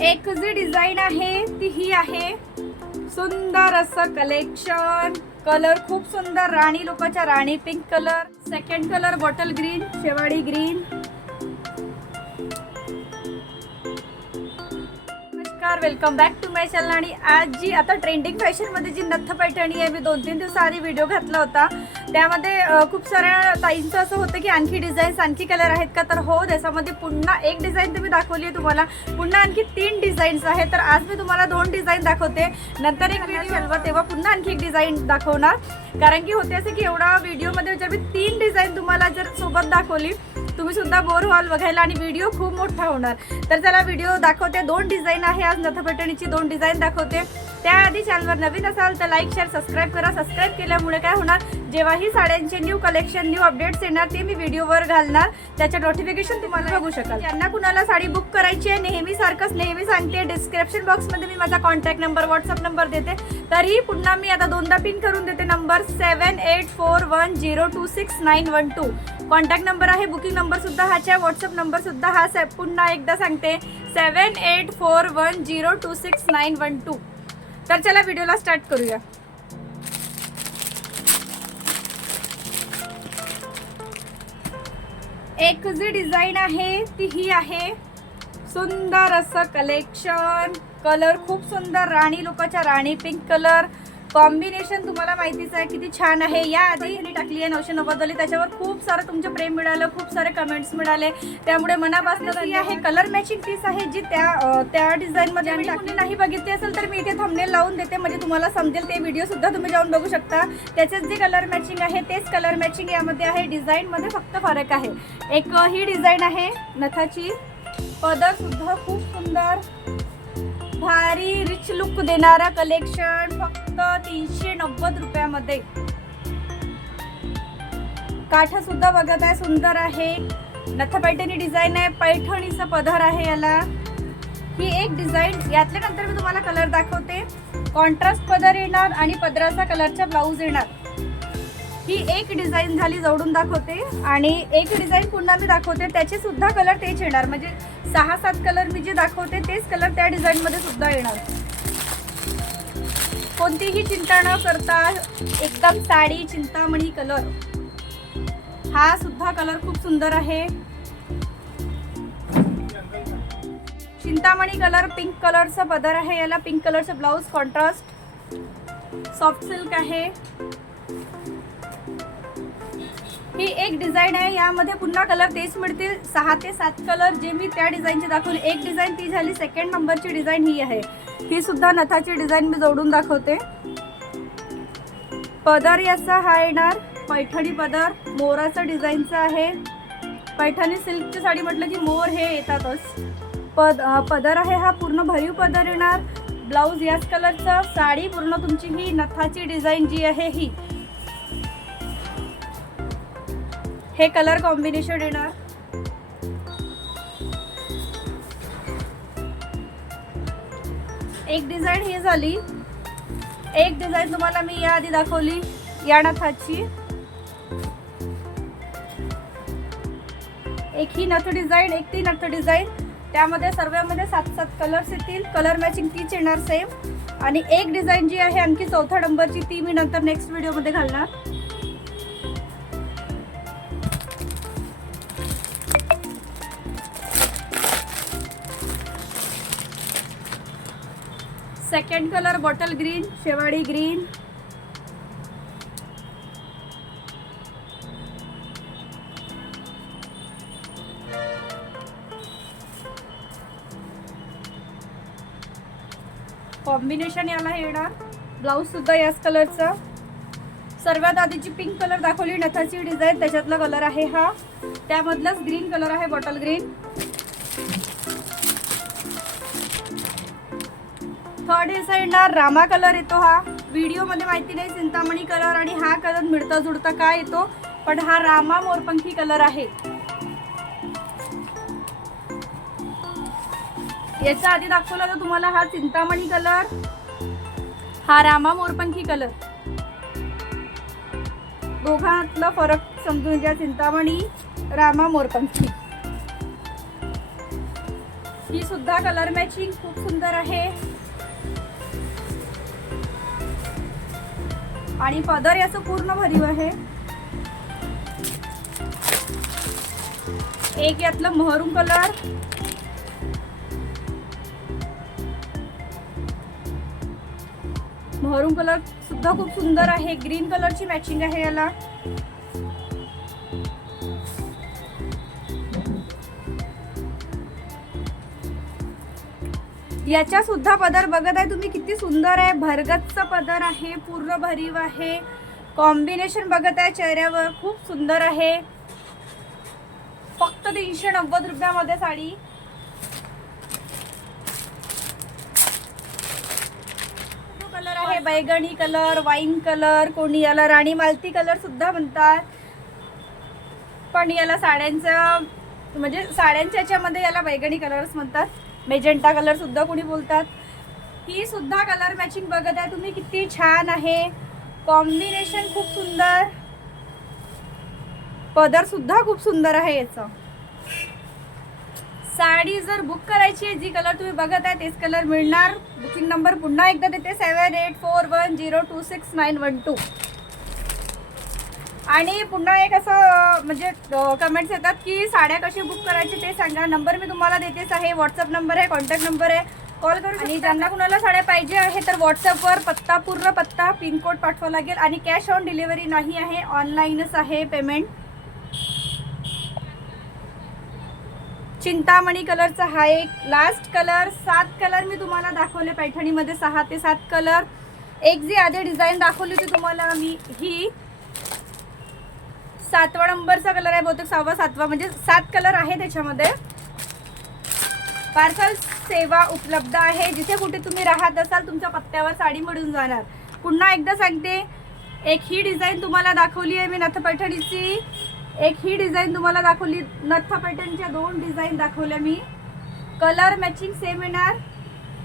एक जी डिझाईन आहे ती ही आहे. सुंदर असं कलेक्शन कलर खूप सुंदर. राणी लोकांच्या राणी pink colour second colour bottle green शेवाळी ग्रीन नमस्कार welcome back to my channel आणि आज जी आता ट्रेंडिंग फॅशनमध्ये जी नथ पैठणी आहे मी दोन तीन दिवस आधी व्हिडिओ घातला होता. त्यामध्ये खूप साऱ्या ताईंचं असं होतं की आणखी डिझाईन्स आणखी कलर आहेत का? तर हो त्याच्यामध्ये पुन्हा एक डिझाईन तुम्ही दाखवली आहे तुम्हाला. पुन्हा आणखी तीन डिझाईन्स आहेत. तर आज मी तुम्हाला दोन डिझाईन दाखवते. नंतर एक व्हिडिओ हलवा तेव्हा पुन्हा आणखी एक डिझाईन दाखवणार. कारण की होते असं की एवढा व्हिडिओमध्ये जर मी तीन डिझाईन तुम्हाला जर सोबत दाखवली तुम्ही सुद्धा बोर व्हाल बघायला आणि व्हिडिओ खूप मोठा होणार. तर चला व्हिडिओ दाखवते. दोन डिझाईन आहे. आज नथपटणीची दोन डिझाईन दाखवते. त्याआधी चॅनलवर नवीन असाल तर लाईक शेअर सबस्क्राईब करा. सबस्क्राईब केल्यामुळे काय होणार? जेव्हाही साड्यांचे न्यू कलेक्शन न्यू अपडेट्स येणार ते मी व्हिडिओवर घालणार. त्याच्या नोटिफिकेशन तुम्हाला बघू शकाल. ज्यांना कुणाला साडी बुक करायची आहे नेहमी सारखंच नेहमी सांगते. डिस्क्रिप्शन बॉक्समध्ये मी माझा कॉन्टॅक्ट नंबर व्हॉट्सअप नंबर देते. तरीही पुन्हा मी आता दोनदा पिन करून देते. Number seven eight four one zero two six nine one two contact number आहे बुकिंग नंबर सुद्धा हाच आहे व्हॉट्सअप नंबर सुद्धा हाच पुन्हा एकदा सांगते. Seven eight four one zero two six nine one two तर चला व्हिडिओला स्टार्ट करूया. एक जी डिझाईन आहे ती ही आहे. सुंदर असं कलेक्शन कलर खूप सुंदर. राणी लोकांच्या राणी पिंक कलर कॉम्बिनेशन तुम्हाला माहितीच आहे किती छान आहे. या आधी टाकली आहे नऊशे नव्वदली त्याच्यावर खूप सारं तुमचं प्रेम मिळालं खूप सारे कमेंट्स मिळाले. त्यामुळे मनापासून ती आहे कलर मॅचिंग पीस आहे जी त्या त्या डिझाईनमध्ये आम्ही टाकली नाही. बघितली असेल तर मी इथे थंबनेल लावून देते म्हणजे तुम्हाला समजेल. ते व्हिडिओसुद्धा तुम्ही जाऊन बघू शकता. त्याचेच जे कलर मॅचिंग आहे तेच कलर मॅचिंग यामध्ये आहे. डिझाईनमध्ये फक्त फरक आहे. एक ही डिझाईन आहे नथाची. पदरसुद्धा खूप सुंदर. भारी रिच लुक देणारा कलेक्शन फक्त तीनशे नव्वद रुपयामध्ये. काठ सुद्धा बघत आहे सुंदर आहे. नथपैठणी डिझाईन आहे पैठणीचा पदर आहे याला. ही एक डिझाईन यातल्या नंतर मी तुम्हाला कलर दाखवते. कॉन्ट्रास्ट पदर येणार आणि पदराचा कलरचा ब्लाऊज येणार. ही एक डिझाईन झाली जोडून दाखवते. आणि एक डिझाईन पुन्हा मी दाखवते त्याचे सुद्धा कलर तेच येणार. म्हणजे सहा सात कलर मी जे दाखवते तेच कलर त्या डिझाईनमध्ये सुद्धा येणार. कोणतीही चिंता न करता एकदम साडी चिंतामणी कलर हा सुद्धा कलर खूप सुंदर आहे. चिंतामणी कलर पिंक कलरचा बदर आहे. याला पिंक कलरचं ब्लाऊज कॉन्ट्रास्ट सॉफ्ट सिल्क आहे. ही एक डिझाईन आहे. यामध्ये पुन्हा कलर तेच मिळतील. सहा ते सात कलर जे मी त्या डिझाईनचे दाखवले एक डिझाईन ती झाली सेकंड नंबरची डिझाईन ही आहे. ही सुद्धा नथाची डिझाईन मी जोडून दाखवते. पदर याचा हा येणार. पैठणी पदर मोराचं डिझाईनचं आहे. पैठणी सिल्कची साडी म्हटलं की मोर हे येतातच. पद पदर आहे हा पूर्ण भरीव पदर येणार. ब्लाऊज याच कलरचं. साडी पूर्ण तुमची ही नथाची डिझाईन जी आहे ही. हे कलर कॉम्बिनेशन येणार. एक डिझाईन ही झाली. एक डिझाईन तुम्हाला मी या आधी दाखवली या नथाची एक ही नथ डिझाईन एक ती नथ डिझाईन त्यामध्ये सर्वांमध्ये सात सात कलर्स येतील. कलर मॅचिंग तीच येणार सेम आणि एक डिझाईन जी आहे आणखी चौथ्या नंबरची ती मी नंतर नेक्स्ट व्हिडिओमध्ये घालणार. सेकंड कलर बॉटल ग्रीन शेवाळी ग्रीन कॉम्बिनेशन याला येणार. ब्लाऊज सुद्धा याच कलरचा सर्वात आधीची पिंक कलर दाखवली नथाची डिझाईन त्याच्यातला कलर आहे हा. त्यामधलाच ग्रीन कलर आहे बॉटल ग्रीन थर्ड हे येणार रामा कलर येतो हा. व्हिडिओमध्ये माहिती नाही चिंतामणी कलर आणि हा कलर मिळता जुळता काय येतो पण हा रामा मोरपंखी कलर आहे. याच्या आधी दाखवला तर तुम्हाला हा चिंतामणी कलर हा रामा मोरपंखी कलर. दोघांतला फरक समजून घ्या चिंतामणी रामा मोरपंखी. ही सुद्धा कलर मॅचिंग खूप सुंदर आहे. आणि पदर याचं पूर्ण भरीव आहे. एक यातलं महरून कलर. महरूम कलर सुद्धा खूप सुंदर आहे. ग्रीन कलरची मॅचिंग आहे याला. याच्या सुद्धा पदर बघत आहे. तुम्ही किती सुंदर आहे. भरगतचा पदर आहे. पूर्ण भरीव आहे. कॉम्बिनेशन बघत आहे चेहऱ्यावर. खूप सुंदर आहे. फक्त तीनशे नव्वद रुपयामध्ये साडी. कलर आहे. बैगणी कलर वाईन कलर कोणी याला राणी मालती कलर सुद्धा म्हणतात. पण याला साड्यांचं म्हणजे साड्यांच्या याच्यामध्ये याला बैगणी कलर्स म्हणतात. मेजेंटा कलर सुद्धा कोणी बोलतात. ही सुद्धा कलर मॅचिंग बघत आहे. तुम्ही किती छान आहे. कॉम्बिनेशन खूप सुंदर. पदर सुद्धा खूप सुंदर आहे याचं. साडी जर बुक करायची आहे जी कलर तुम्ही बघत आहे तेच कलर मिळणार. बुकिंग नंबर पुन्हा एकदा देते. Seven eight four one zero two six nine one two आणि पुन्हा एक असं म्हणजे कमेंट्स येतात की साड्या कशी बुक करायची ते सांगा. नंबर मी तुम्हाला देतेच आहे. व्हॉट्सअप नंबर आहे कॉन्टॅक्ट नंबर आहे. कॉल करू आणि ज्यांना कुणाला साड्या पाहिजे आहे तर व्हॉट्सअपवर पत्ता पूर्ण पत्ता पिनकोड पाठवावा लागेल. आणि कॅश ऑन डिलिव्हरी नाही आहे ऑनलाईनच आहे पेमेंट चिंतामणी कलरचा हा एक लास्ट कलर सात कलर मी तुम्हाला दाखवले पैठणीमध्ये सहा ते सात कलर एक जी आधी डिझाईन दाखवली होती तुम्हाला मी ही. सातवा नंबरचा कलर आहे बहुतेक सहावा सातवा. म्हणजे सात कलर आहे त्याच्यामध्ये. पार्सल सेवा उपलब्ध आहे. जिथे कुठे तुम्ही राहत असाल तुमच्या पत्त्यावर साडी मिळून जाणार. पुन्हा एकदा सांगते एक ही डिझाईन तुम्हाला दाखवली आहे मी नथ पैठणीची एक ही डिझाईन तुम्हाला दाखवली नथ पैठणच्या दोन डिझाईन दाखवल्या मी. कलर मॅचिंग सेम येणार.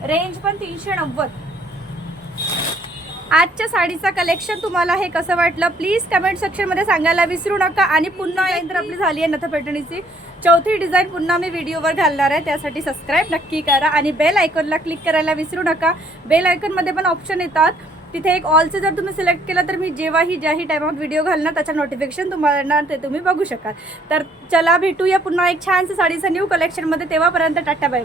रेंज पण तीनशे नव्वद. आजच्या साडीचं कलेक्शन तुम्हाला हे कसं वाटलं? प्लीज कमेंट सेक्शनमध्ये सांगायला विसरू नका. आणि पुन्हा यंत्र आपली झाली आहे नथ पैठणीची चौथी डिझाईन पुन्हा मी व्हिडिओवर घालणार आहे. त्यासाठी सबस्क्राईब नक्की करा. आणि बेल आयकॉनला क्लिक करायला विसरू नका. बेल आयकॉनमध्ये पण ऑप्शन येतात. तिथे एक ऑलचं जर तुम्ही सिलेक्ट केलं तर मी जेव्हाही ज्याही टायमात व्हिडिओ घालणार त्याचं नोटिफिकेशन तुम्हाला येणार ते तुम्ही बघू शकाल. तर चला भेटूया पुन्हा एक छानसं साडीचं न्यू कलेक्शनमध्ये तेव्हापर्यंत टाटा बाय